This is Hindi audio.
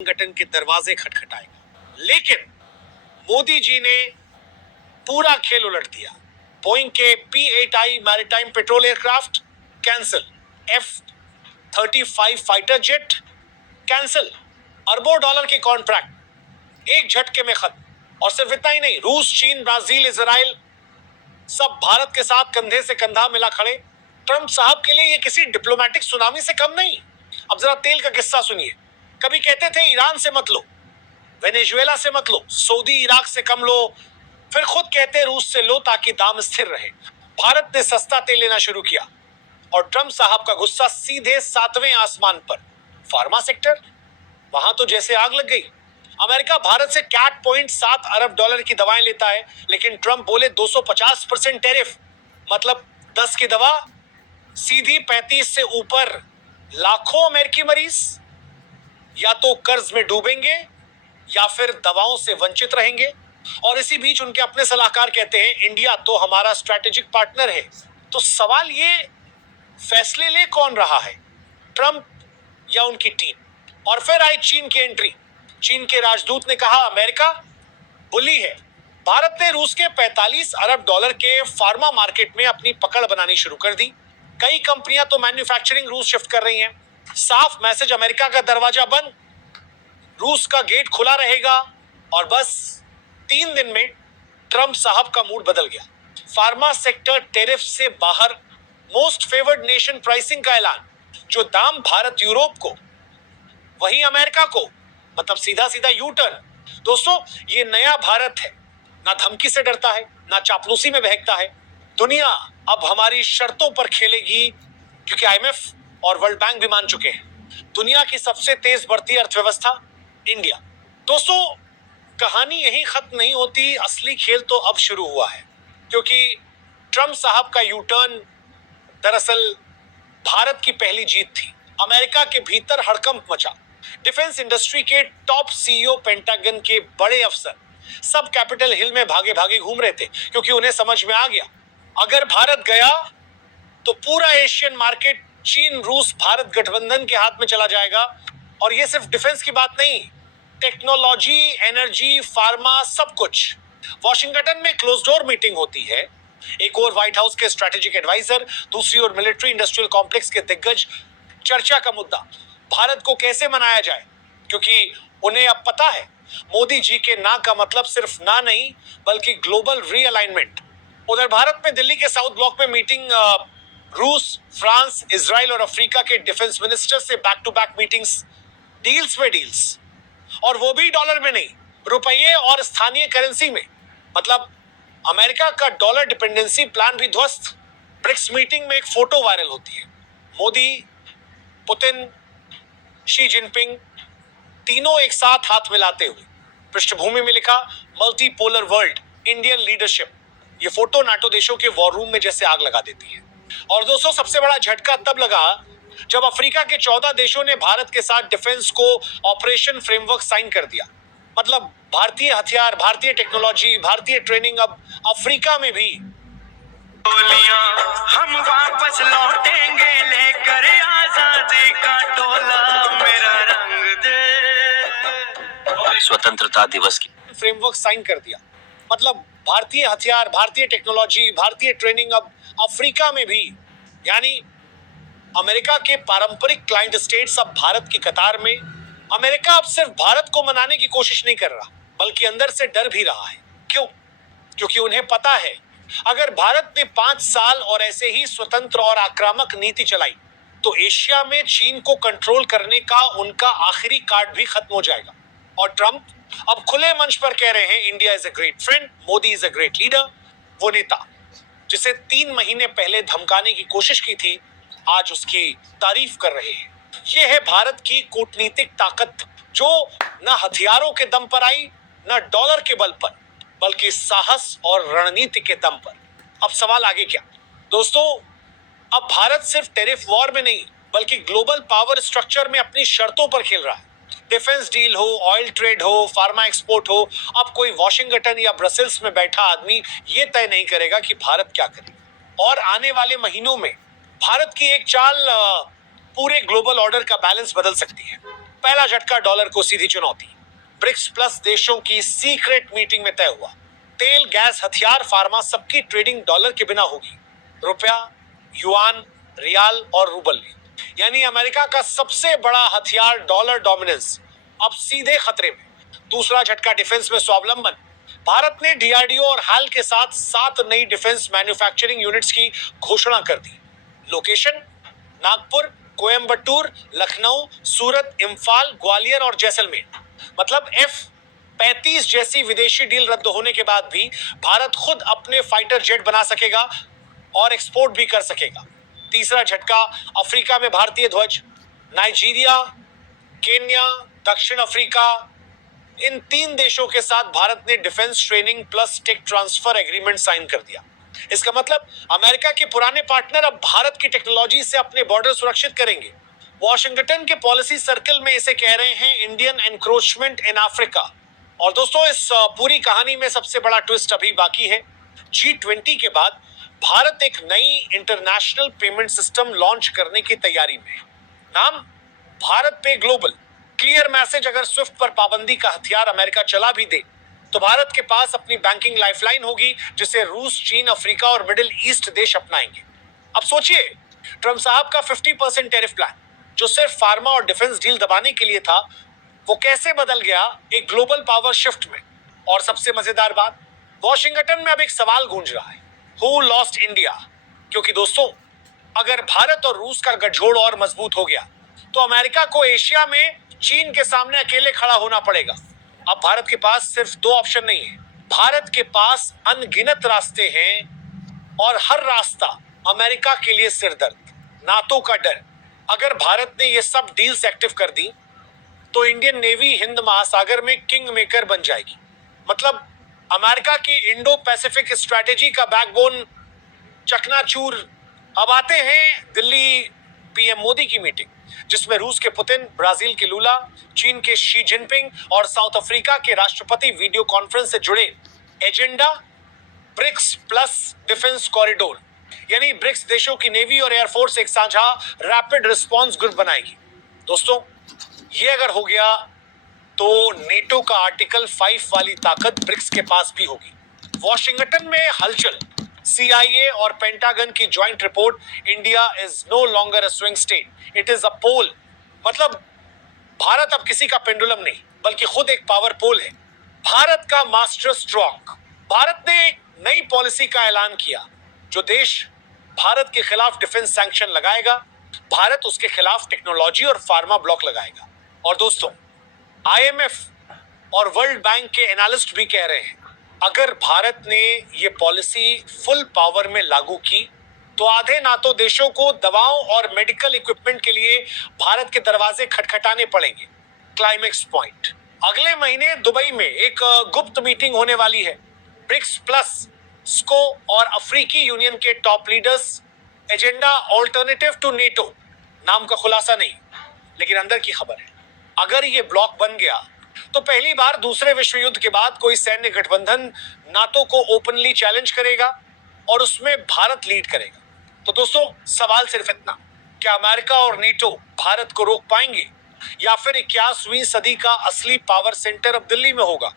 संगठन के दरवाजे खटखटाएगा। लेकिन मोदी जी ने पूरा खेल उलट दिया। बोइंग के P-8I maritime petrol aircraft cancel, F-35 fighter jet cancel, अरबों डॉलर के कॉन्ट्रैक्ट एक झटके में खत्म। और सिर्फ इतना ही नहीं, रूस, चीन, ब्राजील, इजराइल सब भारत के साथ कंधे से कंधा मिला खड़े। ट्रंप साहब के लिए ये किसी डिप्लोमेटिक सुनामी से कम नहीं। अब जरा तेल का किस्सा सुनिए। कभी कहते थे ईरान से मत लो, वेनेजुएला से मत लो, सऊदी इराक से कम लो, फिर खुद कहते रूस से लो ताकि दाम स्थिर रहे। भारत ने सस्ता तेल लेना शुरू किया और ट्रंप साहब का गुस्सा सीधे 7वें आसमान पर। फार्मा सेक्टर, वहां तो जैसे आग लग गई। अमेरिका भारत से $7 अरब की दवाएं लेता है, लेकिन ट्रंप बोले 250% टैरिफ, मतलब 10 की दवा सीधी 35 से ऊपर। लाखों अमेरिकी मरीज या तो कर्ज में डूबेंगे या फिर दवाओं से वंचित रहेंगे। और इसी बीच उनके अपने सलाहकार कहते हैं इंडिया तो हमारा स्ट्रैटेजिक पार्टनर है। तो सवाल ये, फैसले ले कौन रहा है, ट्रंप या उनकी टीम? और फिर आई चीन की एंट्री। चीन के राजदूत ने कहा अमेरिका बुली है। भारत ने रूस के $45 अरब के फार्मा मार्केट में अपनी पकड़ बनानी शुरू कर दी। कई कंपनियां तो मैन्युफैक्चरिंग रूस शिफ्ट कर रही हैं। साफ मैसेज, अमेरिका का दरवाजा बंद, रूस का गेट खुला रहेगा। और बस 3 दिन में ट्रंप साहब का मूड बदल गया। फार्मा सेक्टर टैरिफ से बाहर, मोस्ट फेवर्ड नेशन प्राइसिंग का ऐलान। जो दाम भारत यूरोप को, वही अमेरिका को, मतलब सीधा सीधा यू टर्न। दोस्तों, ये नया भारत है, ना धमकी से डरता है, ना चापलूसी में बहकता है। दुनिया अब हमारी शर्तों पर खेलेगी, क्योंकि IMF और वर्ल्ड बैंक भी मान चुके हैं। दुनिया की सबसे तेज बढ़ती अर्थव्यवस्था इंडिया। दोस्तों, कहानी यही खत्म नहीं होती, असली खेल तो अब शुरू हुआ है। क्योंकि ट्रंप साहब का यू टर्न दरअसल भारत की पहली जीत थी। अमेरिका के भीतर हड़कंप मचा। डिफेंस इंडस्ट्री के टॉप CEO, पेंटागन के बड़े अफसर सब कैपिटल हिल में भागे भागे घूम रहे थे, क्योंकि उन्हें समझ में आ गया अगर भारत गया तो पूरा एशियन मार्केट चीन, रूस, भारत गठबंधन के हाथ में चला जाएगा। और ये सिर्फ डिफेंस की बात नहीं, टेक्नोलॉजी, एनर्जी, फार्मा, सब कुछ। वॉशिंगटन में क्लोज डोर मीटिंग होती है। एक और व्हाइट हाउस के स्ट्रेटेजिक एडवाइजर, दूसरी ओर मिलिट्री इंडस्ट्रियल कॉम्प्लेक्स के दिग्गज। चर्चा का मुद्दा, भारत को कैसे मनाया जाए, क्योंकि उन्हें अब पता है मोदी जी के ना का मतलब सिर्फ ना नहीं, बल्कि ग्लोबल रीअलाइनमेंट। उधर भारत में दिल्ली के साउथ ब्लॉक में मीटिंग, रूस, फ्रांस, इजराइल और अफ्रीका के डिफेंस मिनिस्टर से back to back meetings, deals पे डील्स। और वो भी डॉलर में नहीं, रुपये और स्थानीय करेंसी में। मतलब अमेरिका का डॉलर डिपेंडेंसी प्लान भी ध्वस्त। ब्रिक्स मीटिंग में एक फोटो वायरल होती है, मोदी, पुतिन, शी जिनपिंग तीनों एक साथ हाथ मिलाते हुए। पृष्ठभूमि में लिखा मल्टीपोलर वर्ल्ड, इंडियन लीडरशिप। ये फोटो नाटो देशों के वॉर रूम में जैसे आग लगा देती है। और दोस्तों, सबसे बड़ा झटका तब लगा जब अफ्रीका के 14 देशों ने भारत के साथ डिफेंस को ऑपरेशन फ्रेमवर्क साइन कर दिया। मतलब भारतीय हथियार, भारतीय टेक्नोलॉजी, भारतीय ट्रेनिंग अब अफ्रीका में भी। हम वापस लौटेंगे लेकर आजादी का टोला, मेरा रंग दे। स्वतंत्रता दिवस की फ्रेमवर्क साइन कर दिया। मतलब भारतीय हथियार, भारतीय टेक्नोलॉजी, भारतीय ट्रेनिंग अब अफ्रीका में भी। यानी अमेरिका के पारंपरिक क्लाइंट स्टेट्स अब भारत की कतार में। अमेरिका अब सिर्फ भारत को मनाने की कोशिश नहीं कर रहा, बल्कि अंदर से डर भी रहा है। क्यों? क्योंकि उन्हें पता है अगर भारत ने 5 साल और ऐसे ही स्वतंत्र और आक्रामक नीति चलाई, तो एशिया में चीन को कंट्रोल करने का उनका आखिरी कार्ड भी खत्म हो जाएगा। और ट्रंप अब खुले मंच पर कह रहे हैं India is a great friend, Modi is a great leader. वो नेता जिसे 3 महीने पहले धमकाने की कोशिश की थी, आज उसकी तारीफ कर रहे हैं। ये है भारत की कूटनीतिक ताकत, जो न हथियारों के दम पर आई, न डॉलर के बल पर, बल्कि साहस और रणनीति के दम पर। अब सवाल आगे क्या? दोस्तों, अब भारत सिर्फ टैरिफ वॉर में नहीं, बल्कि ग्लोबल पावर स्ट्रक्चर में अपनी शर्तों पर खेल रहा है। डिफेंस डील हो, ऑयल ट्रेड हो, फार्मा एक्सपोर्ट हो, अब कोई वॉशिंगटन या ब्रसेल्स में बैठा आदमी ये तय नहीं करेगा कि भारत क्या करे। और आने वाले महीनों में भारत की एक चाल पूरे ग्लोबल ऑर्डर का बैलेंस बदल सकती है। पहला झटका डॉलर को सीधी चुनौती। ब्रिक्स प्लस देशों की सीक्रेट मीटिंग में तय हुआ, तेल, गैस, हथियार, फार्मा सबकी ट्रेडिंग डॉलर के बिना होगी। रुपया, युआन, रियाल और रूबल, यानी अमेरिका का सबसे बड़ा हथियार डॉलर डोमिनेंस अब सीधे खतरे में। दूसरा झटका डिफेंस में स्वावलंबन। भारत ने डीआरडीओ और हाल के साथ 7 नई डिफेंस मैन्युफैक्चरिंग यूनिट्स की घोषणा कर दी। लोकेशन नागपुर, कोयंबटूर, लखनऊ, सूरत, इम्फाल, ग्वालियर और जैसलमेर। मतलब F-35 जैसी विदेशी डील रद्द होने के बाद भी भारत खुद अपने फाइटर जेट बना सकेगा और एक्सपोर्ट भी कर सकेगा। तीसरा झटका अफ्रीका में भारतीय ध्वज। नाइजीरिया, केन्या, दक्षिण अफ्रीका, इन 3 देशों के साथ भारत ने defence training plus tech transfer agreement sign कर दिया। इसका मतलब अमेरिका के पुराने पार्टनर अब भारत की टेक्नोलॉजी से अपने बॉर्डर सुरक्षित करेंगे। वॉशिंगटन के पॉलिसी सर्कल में इसे कह रहे हैं इंडियन एनक्रोचमेंट इन अफ्रीका। और दोस्तों, इस पूरी कहानी में सबसे बड़ा ट्विस्ट अभी बाकी है। G20 के बाद भारत एक नई इंटरनेशनल पेमेंट सिस्टम लॉन्च करने की तैयारी में है। नाम भारत पे ग्लोबल। क्लियर मैसेज, अगर स्विफ्ट पर पाबंदी का हथियार अमेरिका चला भी दे तो भारत के पास अपनी बैंकिंग लाइफलाइन होगी, जिसे रूस, चीन, अफ्रीका और मिडिल ईस्ट देश अपनाएंगे। अब सोचिए, ट्रम्प साहब का 50% टैरिफ प्लान, जो सिर्फ फार्मा और डिफेंस डील दबाने के लिए था, वो कैसे बदल गया एक ग्लोबल पावर शिफ्ट में। और सबसे मजेदार बात, वॉशिंगटन में अब एक सवाल गूंज रहा है, हु लॉस्ट इंडिया? क्योंकि दोस्तों, अगर भारत और रूस का गठजोड़ और मजबूत हो गया तो अमेरिका को एशिया में चीन के सामने अकेले खड़ा होना पड़ेगा। अब भारत के पास सिर्फ 2 ऑप्शन नहीं है, भारत के पास अनगिनत रास्ते हैं और हर रास्ता अमेरिका के लिए सिरदर्द, नाटो का डर। अगर भारत ने ये सब डील्स एक्टिव कर दी तो इंडियन नेवी हिंद महासागर में किंग मेकर बन जाएगी। मतलब अमेरिका की इंडो पैसिफिक स्ट्रैटेजी का बैकबोन चकनाचूर। अब आते हैं दिल्ली पीएम मोदी की मीटिंग, जिसमें रूस के पुतिन, ब्राजील के लूला, चीन के शी जिनपिंग और साउथ अफ्रीका के राष्ट्रपति वीडियो कॉन्फ्रेंस से जुड़े। Agenda BRICS plus defence corridor, यानी ब्रिक्स देशों की नेवी और एयरफोर्स एक साझा रैपिड रिस्पांस ग्रुप बनाएगी। दोस्तों, ये अगर हो गया तो नेटो का आर्टिकल 5 वाली ताकत ब्रिक्स के पास भी होगी। वॉशिंगटन में हलचल, CIA और पेंटागन की joint report, India is no longer a swing state, it is a pole. मतलब भारत अब किसी का पेंडुलम नहीं, बल्कि खुद एक पावर पोल है। भारत का मास्टर स्ट्रोक। भारत ने एक नई पॉलिसी का ऐलान किया, जो देश भारत के खिलाफ डिफेंस सैंक्शन लगाएगा, भारत उसके खिलाफ टेक्नोलॉजी और फार्मा ब्लॉक लगाएगा। और दोस्तों, IMF और वर्ल्ड बैंक के एनालिस्ट भी कह रहे हैं, अगर भारत ने ये पॉलिसी फुल पावर में लागू की तो आधे नाटो देशों को दवाओं और मेडिकल इक्विपमेंट के लिए भारत के दरवाजे खटखटाने पड़ेंगे। क्लाइमेक्स पॉइंट, अगले महीने दुबई में एक गुप्त मीटिंग होने वाली है। ब्रिक्स प्लस, स्को और अफ्रीकी यूनियन के top leaders. Agenda alternative to NATO, नाम का खुलासा नहीं, लेकिन अंदर की खबर है। अगर ये ब्लॉक बन गया तो पहली बार दूसरे विश्व युद्ध के बाद कोई सैन्य गठबंधन नाटो को ओपनली चैलेंज करेगा और उसमें भारत लीड करेगा। तो दोस्तों, सवाल सिर्फ इतना, क्या अमेरिका और नेटो भारत को रोक पाएंगे, या फिर 21वीं सदी का असली पावर सेंटर अब दिल्ली में होगा?